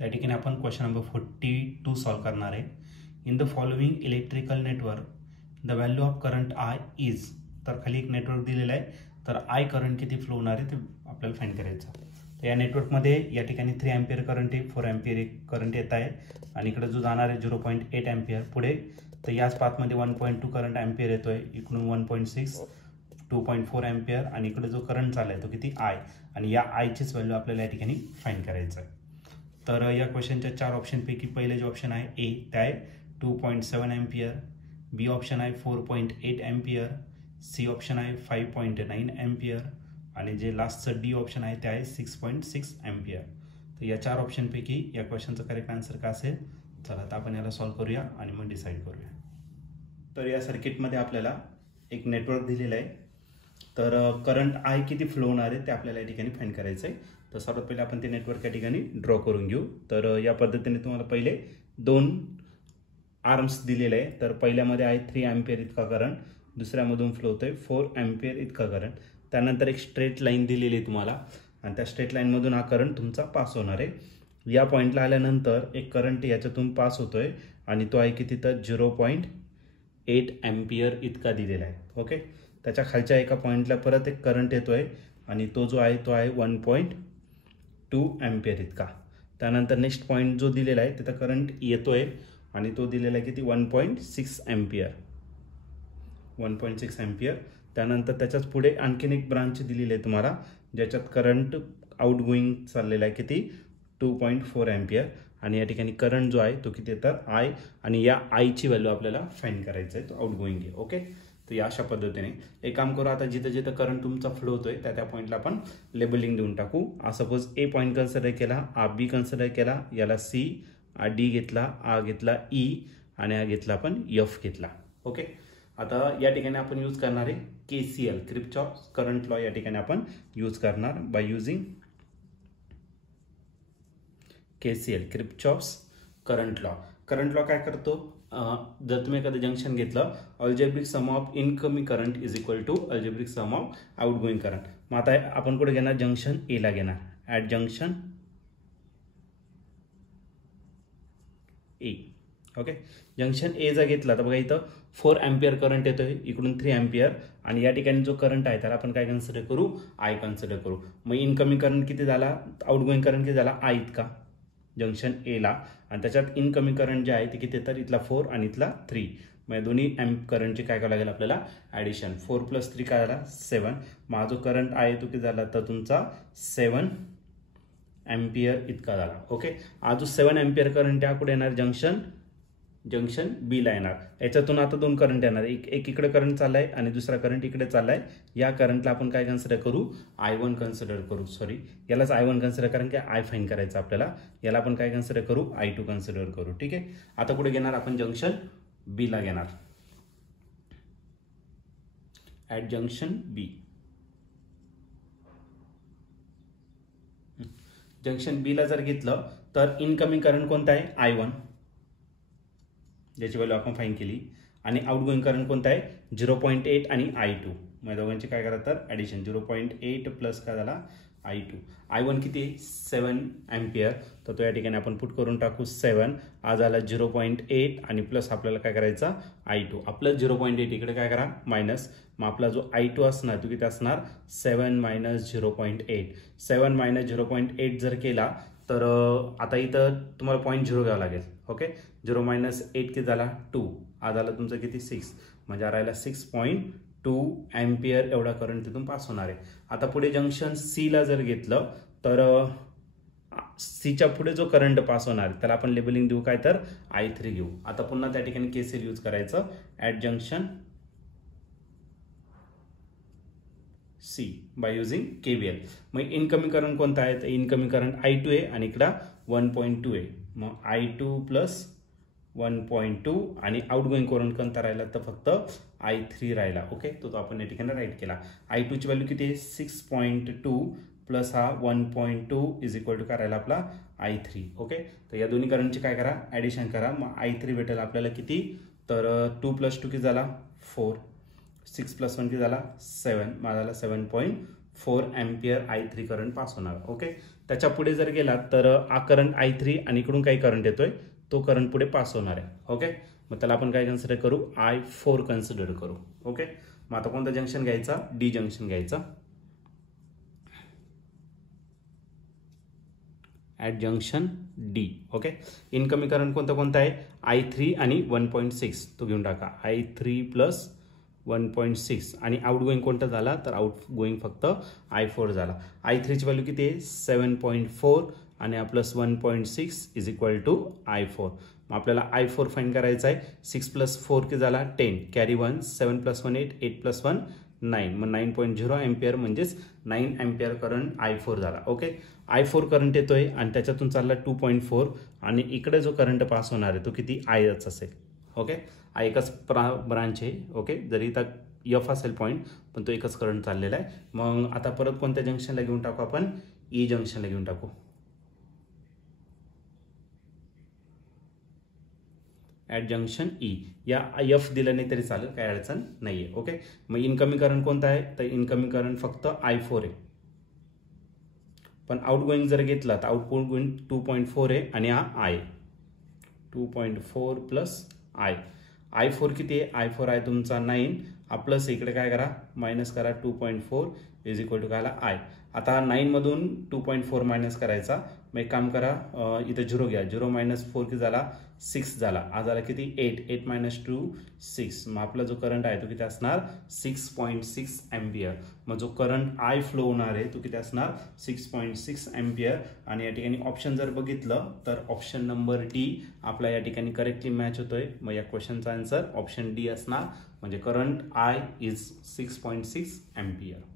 त्या ठिकाणी आपण क्वेश्चन नंबर 42 सॉल्व करणार आहे. In the following electrical network the value of current I is, तर खाली एक नेटवर्क दिलेलं आहे, तर आय करंट किती फ्लो होणार आहे ते आपल्याला फाइंड करायचं. तर या नेटवर्कमध्ये या ठिकाणी 3 अँपियर करंट आहे, 4 अँपियर करंट येत आहे आणि इकडे जो जाणार आहे 0.8 अँपियर पुढे. तर याच पाथमध्ये 1.2 करंट अँपियर येतोय, इकडून 1.6 2.4 अँपियर आणि इकडे जो करंट चालला आहे तो किती आय, आणि या आयचीच व्हॅल्यू आपल्याला या ठिकाणी फाइंड करायचं आहे. तर या क्वेश्चनच्या 4 ऑप्शनपैकी पहिले जे ऑप्शन आहे ए ते आहे 2.7 अँपियर, बी ऑप्शन आहे 4.8 अँपियर, सी ऑप्शन आहे 5.9 अँपियर आणि जे लास्टचं डी ऑप्शन आहे ते आहे 6.6 अँपियर. तर या 4 ऑप्शनपैकी या क्वेश्चनचं करेक्ट आन्सर का असेल? चला आता आपण याला सॉल्व करूया आणि मग डिसाईड करूया. तर या सर्किटमध्ये आपल्याला एक नेटवर्क दिलेलं आहे, तर करंट आय किती फ्लो होणार आहे ते आपल्याला या ठिकाणी फाइंड करायचं आहे. तर सर्वात पहिले आपण ते नेटवर्क या ठिकाणी ड्रॉ करून घेऊ. तर या पद्धतीने तुम्हाला पहिले 2 आर्म्स दिलेले आहे. तर पहिल्यामध्ये आहे 3 अँपियर इतका करंट, दुसऱ्यामधून फ्लो होतोय 4 अँपियर इतका करंट. त्यानंतर एक स्ट्रेट लाईन दिलेली आहे तुम्हाला आणि त्या स्ट्रेट लाईनमधून हा करंट तुमचा पास होणार आहे. या पॉईंटला आल्यानंतर एक करंट याच्यातून पास होतोय आणि तो आहे किती, तर 0.8 अँपियर इतका दिलेला आहे. ओके, त्याच्या खालच्या एका पॉईंटला परत एक करंट येतोय आणि तो जो आहे तो आहे 1.2 अँपियर इतका. त्यानंतर नेक्स्ट पॉईंट जो दिलेला आहे तिथं करंट येतोय आणि तो दिलेला आहे किती, 1.6 अँपियर 1.6 अँपियर. त्यानंतर त्याच्याच पुढे आणखीन एक ब्रांच दिलेली आहे तुम्हाला, ज्याच्यात करंट आउट गोईंग चाललेला आहे किती, 2.4 अँपियर आणि या ठिकाणी करंट जो आहे तो किती, तर आय, आणि या आयची व्हॅल्यू आपल्याला फाइंड करायचं आहे, तो आउट गोईंग आहे. ओके, तर या अशा पद्धतीने एक काम करू, आता जिथं जिथं करंट तुमचा फ्लो होतोय त्या पॉईंटला आपण लेबलिंग देऊन टाकू. सपोज ए पॉईंट कन्सिडर केला, आ बी कन्सिडर केला, याला सी, आ डी घेतला, आ घेतला ई आणि हा घेतला आपण एफ घेतला. ओके, आता या ठिकाणी आपण यूज करणार आहे KCL, किर्चॉफ्स करंट लॉ या ठिकाणी आपण यूज करणार by using KCL, Kirchhoff's current law. Current law काय करतो, जर तुम्ही एखादं जंक्शन घेतलं, algebraic sum of incoming current is equal to algebraic sum of outgoing current. मग आता आपण कुठे घेणार, जंक्शन ए ला घेणार, at junction A. Okay, junction A जर घेतला तर बघा इथं 4 अँपियर करंट येतोय, इकडून 3 अँपियर आणि या ठिकाणी जो करंट आहे त्याला आपण काय कन्सिडर करू, आय कन्सिडर करू. मग इनकमिंग करंट किती झाला, आउटगोइंग करंट किती झाला, आय इतका जंक्शन ए ला, आणि त्याच्यात इनकमिंग करंट जे आहे ते किती, तर इथला 4 आणि इथला 3. मग दोन्ही अँप करंटचे काय करावं लागेल आपल्याला, ॲडिशन. 4 + 3 काय झाला, 7. मग जो करंट आहे तो किती झाला, तर तुमचा 7 अँपियर इतका झाला. ओके, हा जो 7 अँपियर करंट आहे कुठे येणार, जंक्शन बी ला येणार. याच्यातून आता 2 करंट येणार, एक इकडे करंट चाललाय आणि दुसरा करंट इकडे चाललाय. या करंटला आपण काय कन्सिडर करू, I1 कन्सिडर करू. सॉरी, यालाच I1 कन्सिडर, कारण की आय फाइंड करायचं आपल्याला. याला आपण काय कन्सिडर करू, I2 कन्सिडर करू. ठीक आहे, आता कुठे घेणार आपण, जंक्शन बी ला घेणार, ॲट जंक्शन बी. जंक्शन बी ला जर घेतलं तर इनकमिंग करंट कोणता आहे, I1, ज्याची व्हॅल्यू आपण फाइंड केली, आणि आउटगोइंग करंट कोणता आहे, 0.8 आणि I2. मग दोघांची काय करा, तर ॲडिशन. 0.8 प्लस काय झाला, I2. I1 किती, 7 अँपियर, तर तो या ठिकाणी आपण पुट करून टाकू 7. आज आला 0.8 आणि प्लस आपल्याला काय करायचा, I2. आपलं 0.8 इकडे काय करा, मायनस. मग आपला जो I2 असणार तो किती असणार, 7 - 0.8. 7 - 0.8 जर केला तर आता इथं तुम्हाला 0.0 घ्यावं लागेल. ओके, 0 - 8 किती झाला, 2. आज आला तुमचं किती, 6. म्हणजे राहिला 6.2 अँपियर एवढा करंट तिथून पास होणार आहे. आता पुढे जंक्शन सी ला जर घेतलं तर सीच्या पुढे जो करंट पास होणार त्याला आपण लेबलिंग देऊ काय, तर I3 घेऊ. आता पुन्हा त्या ठिकाणी KCL यूज करायचं, at junction C by using KVL. मग इनकमिंग करंट कोणता आहे, तर इनकमिंग करंट I2 आहे आणि इकडं 1.2 आहे. मग I2 + 1.2 आणि आउटगोइंग करंट कोणता राहिला, तर फक्त I3 राहिला. ओके, तो आपण या ठिकाणी राईट केला. I2 ची व्हॅल्यू किती आहे, 6.2 प्लस हा 1.2 इज इक्वल टू काय राहिला आपला, I3. ओके, तर या दोन्ही करंटची काय करा, ॲडिशन करा. मग I3 भेटेल आपल्याला किती, तर 2 + 2 किती झाला, 4. 6 + 1 किती झाला, 7. माझा झाला 7.4 अँपियर I3 करंट पास होणार. ओके, त्याच्या पुढे जर गेला तर हा करंट I3 आणि इकडून काही करंट येतोय तो करंट पुढे पास होणार आहे. ओके, मग त्याला आपण काय कन्सिडर करू, I4 कन्सिडर करू. ओके, मग आता कोणता जंक्शन घ्यायचा, डी जंक्शन घ्यायचा. At junction D. Okay, incoming current कोणता आहे, I3 आणि 1.6 तो घेऊन टाका, I3 प्लस 1.6 आणि आउटगोईंग कोणता झाला तर आउटगोईंग फक्त I4 झाला. I3 ची व्हॅल्यू किती आहे 7.4 आणि plus 1.6 is equal to I4. मग आपल्याला I4 फाइंड करायचा आहे. 6 प्लस 4 किती झाला 10, कॅरी 1, 7 प्लस 1 8, 8 प्लस 1 9, मग 9.0 एम्पियर म्हणजेच 9 एम्पियर करंट I4 झाला. ओके, I4 करंट येतोय आणि त्याच्यातून चालला 2.4 आणि इकडे जो करंट पास होणार आहे तो किती Iच असेल. ओके, हा एकच ब्रांच आहे. ओके, जरी इथं F असेल पॉईंट पण तो एकच करंट चाललेला आहे. मग आता परत कोणत्या जंक्शनला घेऊन टाकू आपण, ई जंक्शनला घेऊन टाकू. ॲट जंक्शन ई, या F दिलं नाही तरी चालेल, काही अडचण नाही आहे. ओके, मग इनकमिंग करंट कोणता आहे तर इनकमिंग करंट फक्त I4 आहे, पण आउटगोईंग जर घेतला तर आउटगोईंग 2.4 आहे आणि हा I 2.4 प्लस I4 किती आहे, I4 आहे तुमचा 9, हा प्लस इकडे काय करा मायनस करा 2.4 इज इक्वल टू काय आला I. आता 9 मधून 2.4 मायनस करायचा, मग एक काम करा इथे 0 घ्या, 0 मायनस 4 किती झाला 6 झाला, हा झाला किती 8, 8 मायनस 2 6, मग आपला जो करंट आहे तो किती असणार 6.6 एम्पियर. मग जो करंट I फ्लो होणार आहे तो किती असणार 6.6 एम्पियर. आणि या ठिकाणी ऑप्शन जर बघितलं तर ऑप्शन नंबर डी आपला या ठिकाणी करेक्टली मॅच होतोय. मग या क्वेश्चनचा आन्सर ऑप्शन डी असणार, म्हणजे करंट I इज 6.6 एम्पियर.